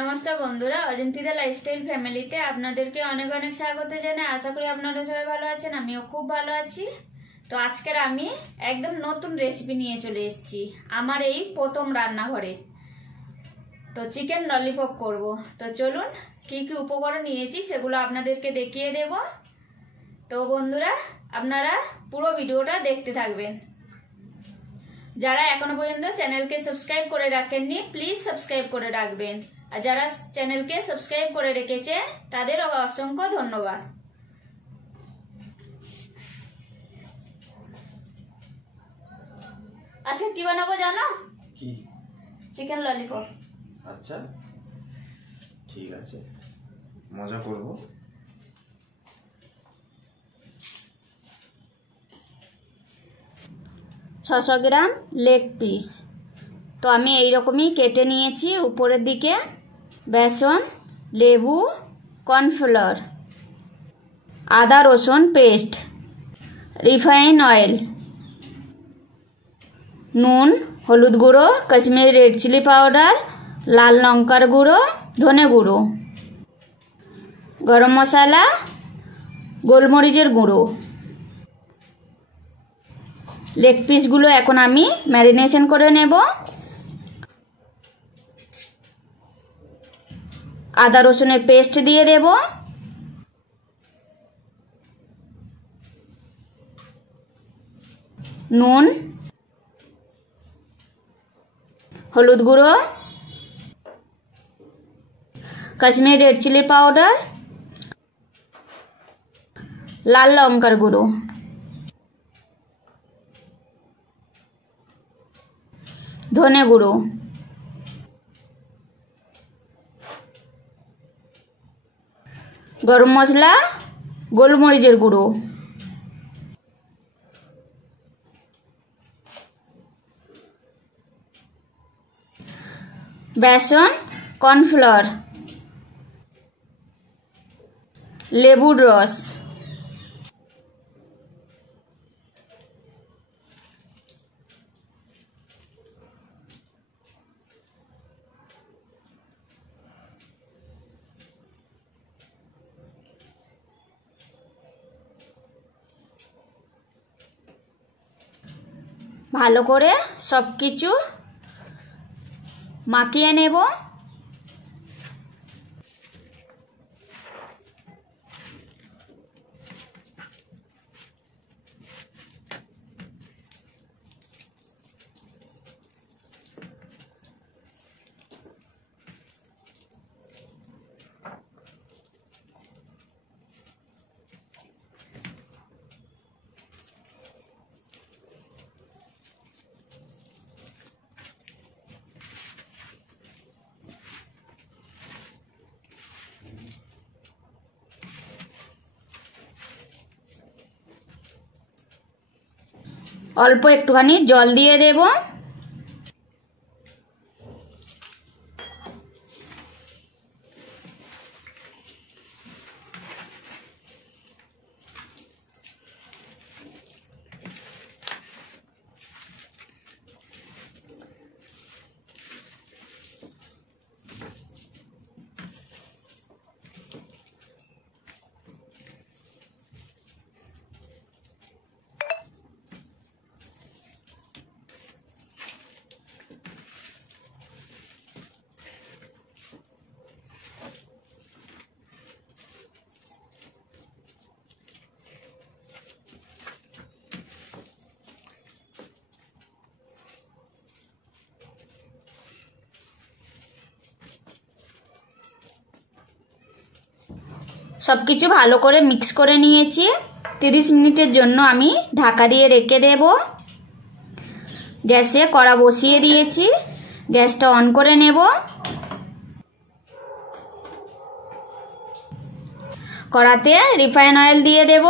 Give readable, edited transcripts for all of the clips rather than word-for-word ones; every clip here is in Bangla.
নমস্কার বন্ধুরা, অজন্তিদা লাইফস্টাইল ফ্যামিলিতে আপনাদেরকে অনেক অনেক স্বাগত জানাই। আশা করি আপনারা সবাই ভালো আছেন, আমিও খুব ভালো আছি। তো আজকের আমি একদম নতুন রেসিপি নিয়ে চলে এসেছি আমার এই প্রথম রান্নাঘরে। তো চিকেন ললিপপ করব। তো চলুন কি কি উপকরণ নিয়েছি সেগুলো আপনাদেরকে দেখিয়ে দেব। তো বন্ধুরা, আপনারা পুরো ভিডিওটা দেখতে থাকবেন। যারা এখনো পর্যন্ত চ্যানেলকে সাবস্ক্রাইব করে রাখেননি, প্লিজ সাবস্ক্রাইব করে রাখবেন। আর যারা চ্যানেলকে সাবস্ক্রাইব করে রেখেছে তাদের অসংখ্য ধন্যবাদ। আচ্ছা, কি বানাবো জানো? কি? Chicken lollipop. আচ্ছা, ঠিক আছে, মজা করব। ছশো গ্রাম লেগ পিস। তো আমি এইরকমই কেটে নিয়েছি। উপরের দিকে বেসন, লেবু, কর্নফ্লাওয়ার, আদা রসুন পেস্ট, রিফাইন অয়েল, নুন, হলুদ গুঁড়ো, কাশ্মীরি রেড চিলি পাউডার, লাল লঙ্কার গুঁড়ো, ধনে গুঁড়ো, গরম মশলা, গোলমরিচের গুঁড়ো। লেগ পিসগুলো এখন আমি ম্যারিনেশন করে নেব। আদা রসুনের পেস্ট দিয়ে দেব, নুন, হলুদ গুঁড়ো, কাশ্মীরি রেড চিলি পাউডার, লাল লঙ্কার গুঁড়ো, ধনে গুঁড়ো, গরম মশলা, গোলমরিচের গুঁড়ো, বেসন, কর্নফ্লাওয়ার, লেবুর রস, ভালো করে সব কিছু মাখিয়ে নেব। অল্প একটুখানি জল দিয়ে দেব। সব কিছু ভালো করে মিক্স করে নিয়েছি। 30 মিনিটের জন্য আমি ঢাকা দিয়ে রেখে দেব। গ্যাসে কড়া বসিয়ে দিয়েছি, গ্যাসটা অন করে নেব। কড়াতে রিফাইন অয়েল দিয়ে দেব।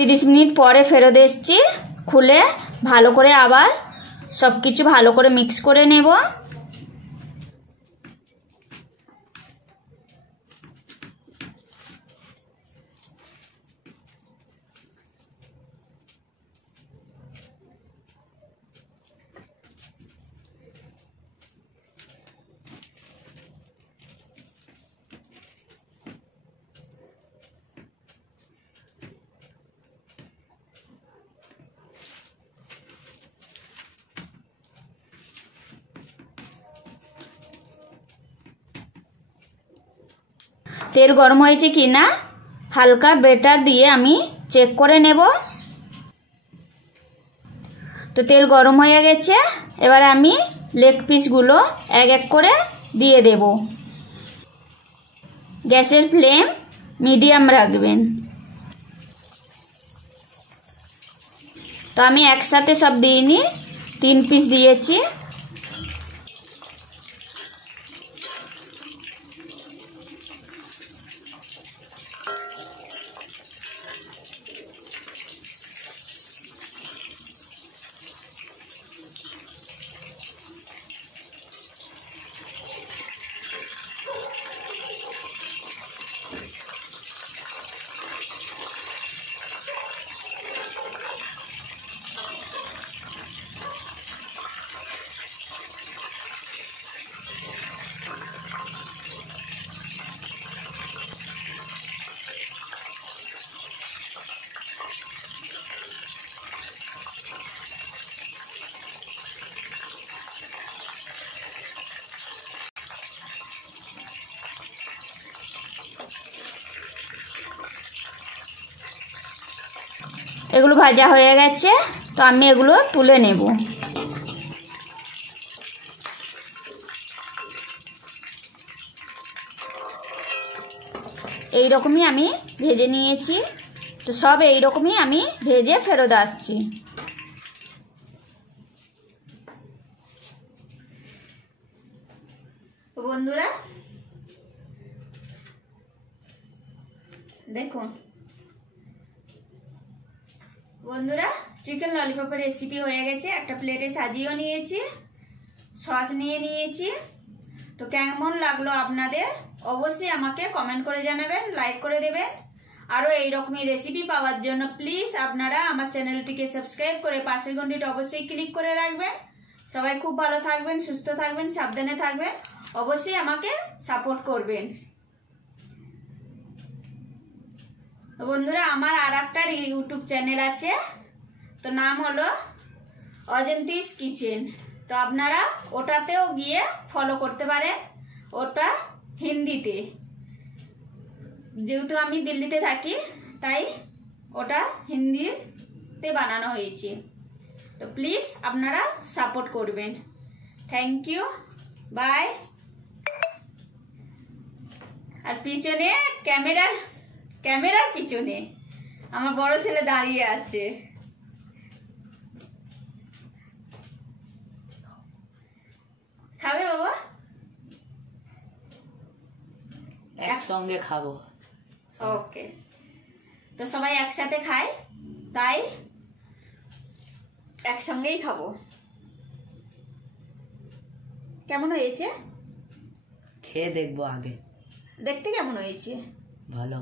তিরিশ মিনিট পরে ফেরত এসেছি, খুলে ভালো করে আবার সব কিছু ভালো করে মিক্স করে নেব। তেল গরম হয়েছে কি না হালকা বেটার দিয়ে আমি চেক করে নেব। তো তেল গরম হয়ে গেছে, এবার আমি লেগ পিসগুলো এক এক করে দিয়ে দেব। গ্যাসের ফ্লেম মিডিয়াম রাখবেন। তো আমি একসাথে সব দিইনি, 3 পিস দিয়েছি। এগুলো ভাজা হয়ে গেছে, তো আমি এগুলো তুলে নেব। এই রকমই আমি ভেজে নিয়েছি। তো সব এই রকমই আমি ভেজে ফেরত আসছি। বন্ধুরা দেখুন, বন্ধুরা চিকেন ললিপপের রেসিপি হয়ে গেছে। একটা প্লেটে সাজিয়েও নিয়েছি, সস নিয়ে নিয়েছি। তো কেমন লাগলো আপনাদের অবশ্যই আমাকে কমেন্ট করে জানাবেন, লাইক করে দেবেন। আরও এইরকমই রেসিপি পাওয়ার জন্য প্লিজ আপনারা আমার চ্যানেলটিকে সাবস্ক্রাইব করে পাশের ঘন্টিটা অবশ্যই ক্লিক করে রাখবেন। সবাই খুব ভালো থাকবেন, সুস্থ থাকবেন, সাবধানে থাকবেন। অবশ্যই আমাকে সাপোর্ট করবেন। বন্ধুরা আমার আর একটা ইউটিউব চ্যানেল আছে, তো নাম হলো অজন্তিস কিচেন। তো আপনারা ওটাতেও গিয়ে ফলো করতে পারেন। ওটা হিন্দিতে, যেহেতু আমি দিল্লিতে থাকি তাই ওটা হিন্দিতে বানানো হয়েছে। তো প্লিজ আপনারা সাপোর্ট করবেন। Thank you, by. আর পিছনে ক্যামেরার পিছনে আমার বড় ছেলে দাঁড়িয়ে আছে। খাবে বাবা? একসঙ্গে খাবো। ওকে, তো সবাই একসাথে খায় তাই একসঙ্গেই খাবো। কেমন হয়েছে খেয়ে দেখবো আগে। দেখতে কেমন হয়েছে? ভালো।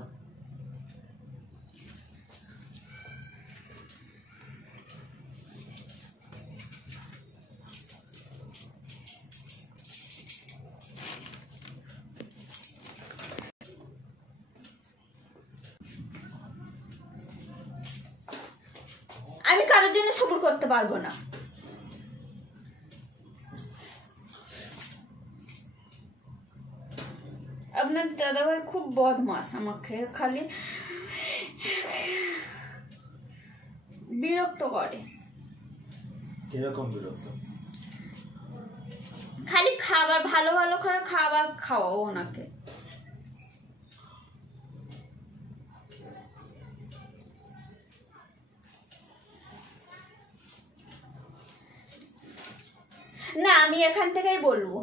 আমি কারোর জন্য সবুর করতে পারবো না। আপনার দাদাভাই খুব বদমাস, আমাকে খালি বিরক্ত করে। কিরকম বিরক্ত? খালি খাবার ভালো ভালো করে খাবার খাওয়াও ওনাকে। না আমি এখান থেকেই বলবো,